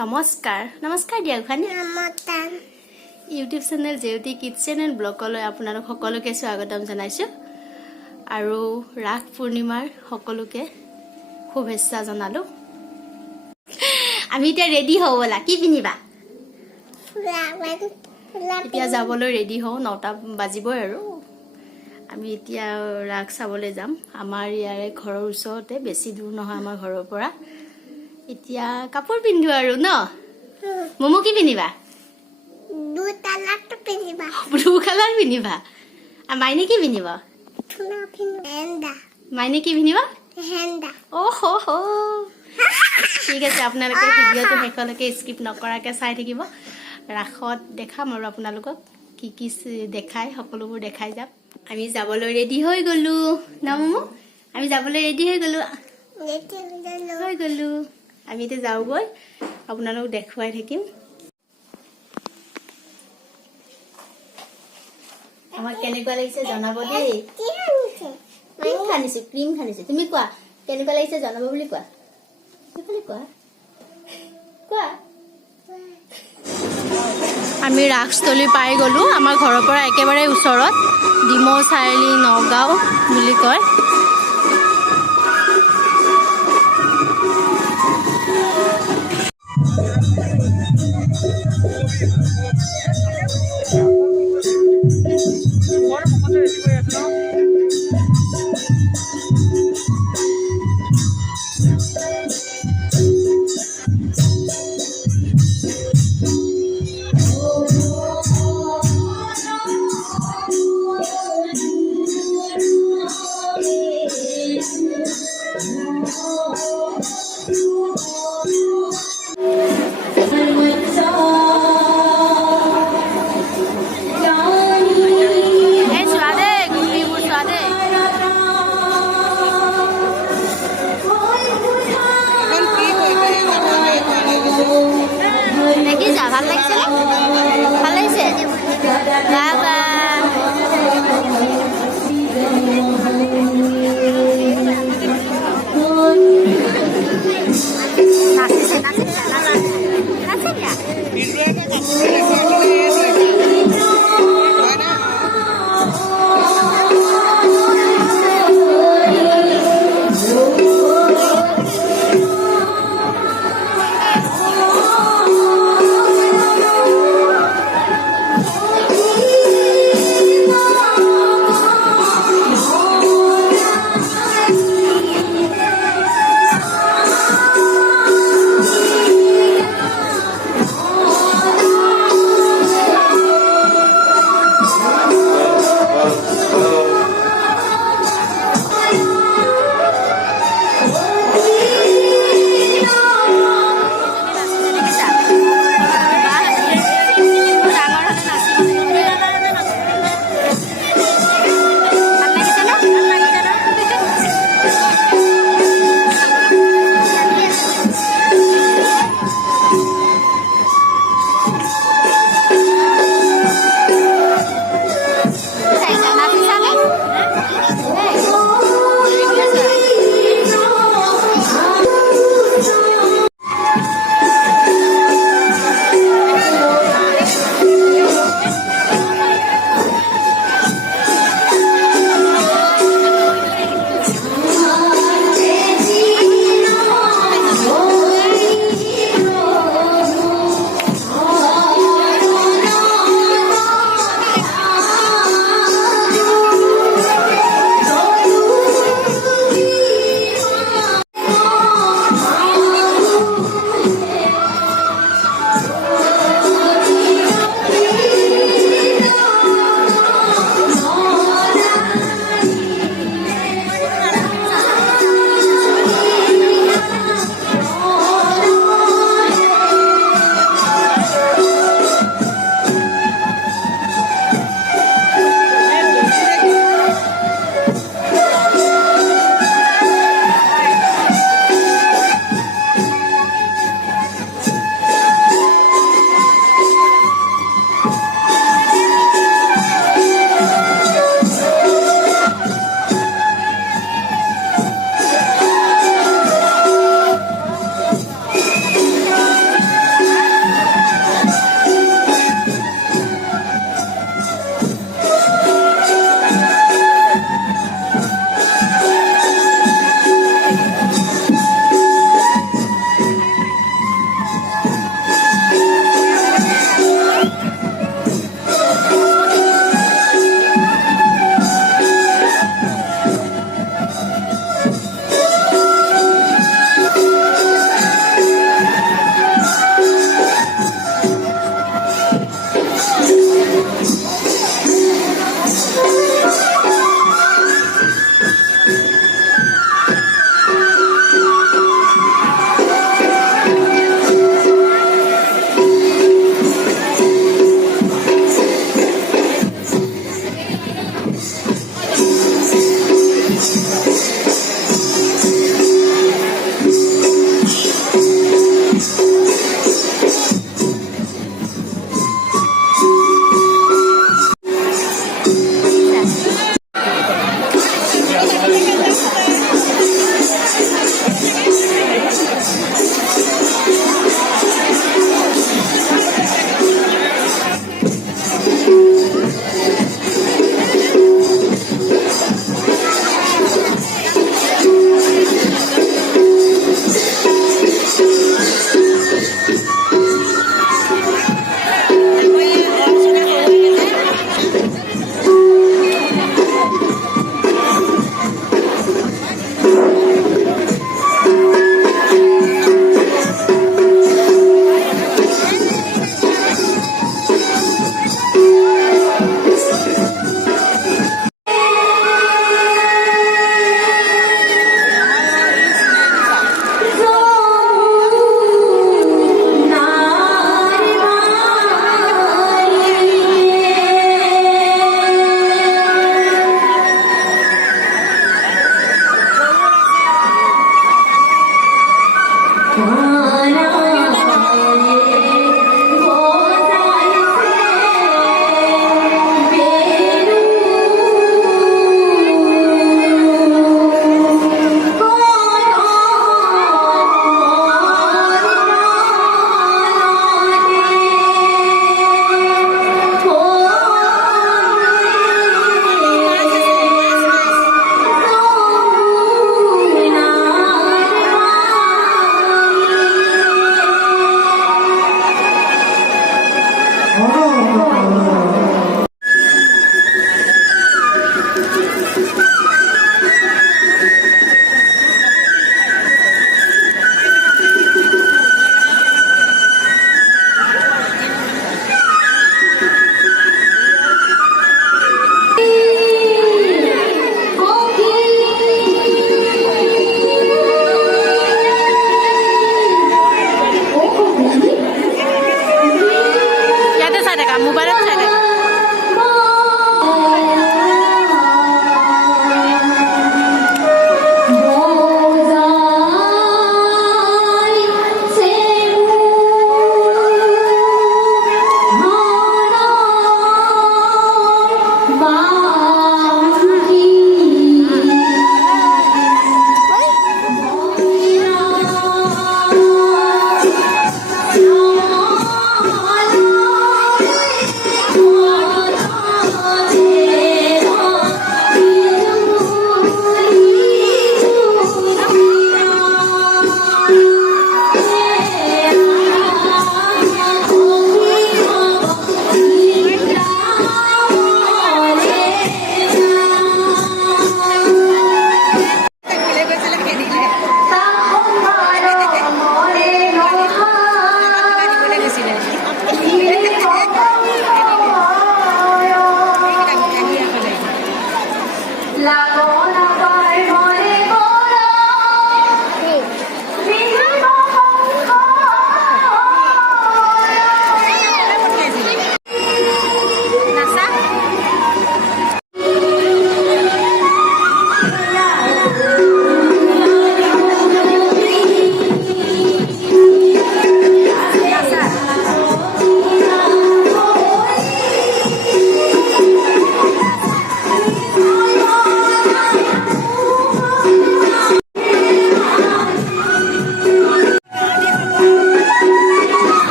নমস্কাৰ নমস্কাৰ দিয়ক খানি নমস্কাৰ YouTube channel Jeuti kitchen and ব্লগলৈ আপোনালোক সকলোকে স্বাগতম জনাইছোঁ আৰু ৰাস পূৰ্ণিমাৰ সকলোকে শুভেচ্ছা জনালোঁ আমি এতিয়া ৰেডি হওঁ বলা কি পিন্ধিবা এতিয়া যাবলৈ ৰেডি হওঁ 9টা বাজিবই আৰু আমি এতিয়া ৰাস চাবলৈ যাম আমাৰ ইয়াৰে ঘৰৰ ওচৰতে বেছি দূৰ নহয় আমাৰ ঘৰৰ পৰা এতিয়া কাপোৰ পিন্ধো আৰু ন মমো কি পিন্ধিবা ব্লু কালাৰটো পিন্ধিবা ব্লু কালাৰ পিন্ধিবা আৰু মাইনে কি পিন্ধিব হেন্দা মাইনে কি পিন্ধিব হেন্দা অহ হ ঠিক আছে আপোনালোকে ভিডিঅ'টো শেষলৈকে স্কিপ নকৰাকৈ চাই থাকিব ৰাসত দেখাম আৰু আপোনালোকক কি কি দেখাই সকলোবোৰ দেখাই যাম আমি যাবলৈ ৰেডি হৈ গ'লো ন মমো আমি যাবলৈ ৰেডি হৈ গ'লো আমি এতিয়া যাওঁগৈ আপোনালোক দেখুৱাই থাকিম আমাক কেনেকুৱা লাগিছে জনাব দেই ক্ৰীম খানিছো তুমি কোৱা কেনেকুৱা লাগিছে জনাব বুলি কোৱা কোৱা আমি ৰাসস্থলী পাই গ'লো আমাৰ ঘৰৰ পৰা একেবাৰে ওচৰত ডিমৌ চাৰিআলি নগাঁও বুলি কয়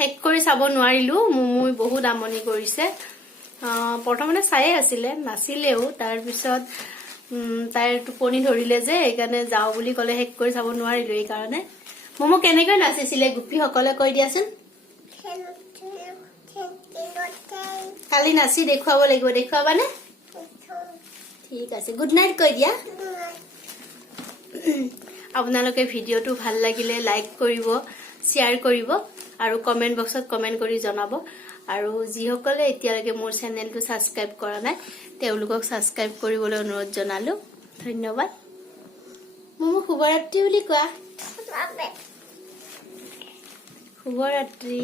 হেক কৰি চাব নোৱাৰিলো মুমুই বহুত আমনি কৰিছে প্ৰথমতে চাইয়ে আছিলে নাছিলেও তাৰ পিছত তাইৰ টোপনি ধৰিলে যে এইকাৰণে যাও বুলি কলে হেক কৰি চাব নোৱাৰিলো এই কাৰণে মুমু কেনেকৈ নাচিছিলে গুপি সকলে কৈ দিয়াচোন কালি নাচি দেখুৱাব লাগিব দেখুৱাবানে ঠিক আছে গুড নাইট কৈ দিয়া আপোনালোকে ভিডিওটো ভাল লাগিলে লাইক কৰিব শেয়াৰ কৰিব আৰু কমেন্ট বক্সত কমেন্ট কৰি জনাব আৰু যিসকলে এতিয়ালৈকে মোৰ চেনেলটো সাবস্ক্ৰাইব কৰা নাই তেওঁলোকক সাবস্ক্ৰাইব কৰিবলৈ অনুৰোধ জনালো ধন্যবাদ মুমু শুভৰাত্ৰি বুলি কোৱা শুভৰাত্ৰি